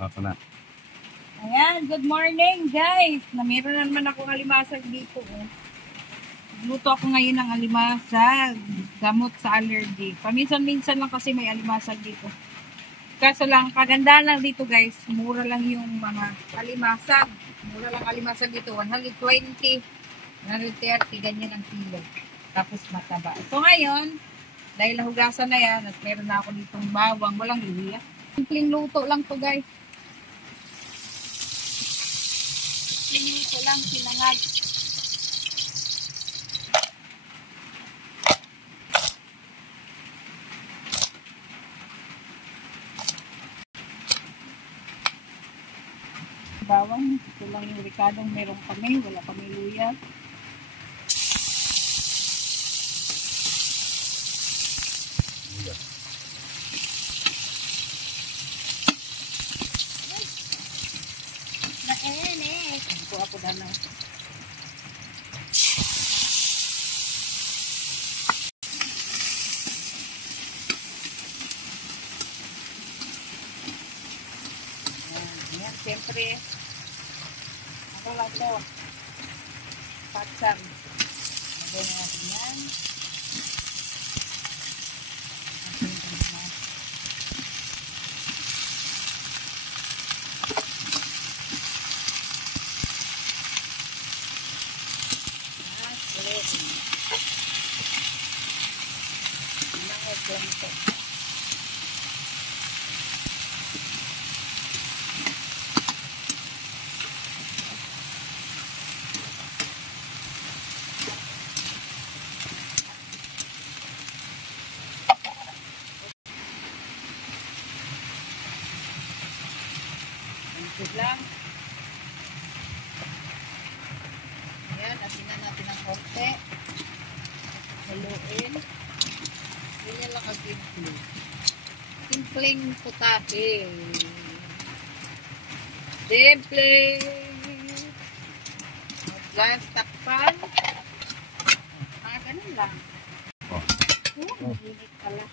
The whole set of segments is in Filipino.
Ako na. Ayan, good morning guys. Meron na naman akong alimasag dito. Luto ako ngayon ng alimasag. Gamot sa allergy. Paminsan-minsan lang kasi may alimasag dito. Kaso lang, kagandahan lang dito guys. Mura lang yung mga alimasag. Mura lang alimasag dito. 120, 130, ganyan ang kilo. Tapos mataba. So ngayon, dahil nahugasan na yan at meron na ako ditong bawang, walang luya. Simpleng luto lang to guys. Ito lang, sinangag. Bawang, ito lang yung ricadong meron kami, wala kami luya. Naenek. Ako dana. Ayan, siyempre. Ano lang ito? Patsang. Lagay na natin yan. Lang. Ayan, asinan natin ng konti. Haluin. Ganyan lang ang simple. Simpleng putahe. Simple. Mag-gas takpan. Ganun lang. Init pala.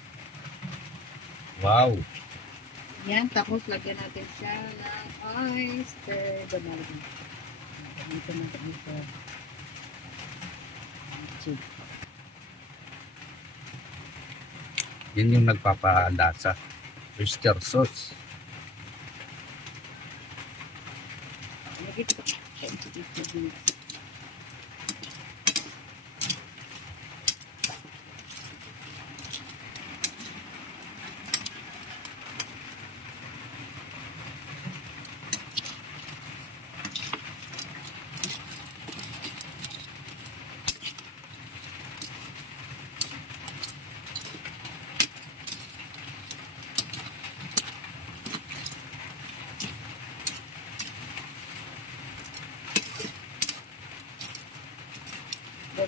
Wow. Yan, tapos lagyan natin siya ng oyster. Banalin. Dito natin ito. Yan yung nagpapalasa. Oyster sauce. Lagyan ito.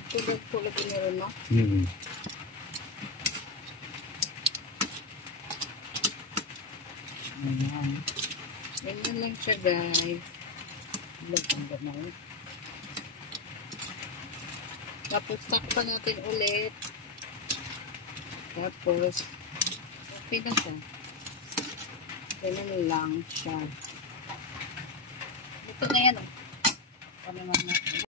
Tulog lagi meron mo? Ayan. Ganyan lang siya guys. Tapos takpan natin ulit. Tapos okay na siya. Ganyan lang siya. Ito na yan oh. Panaman natin.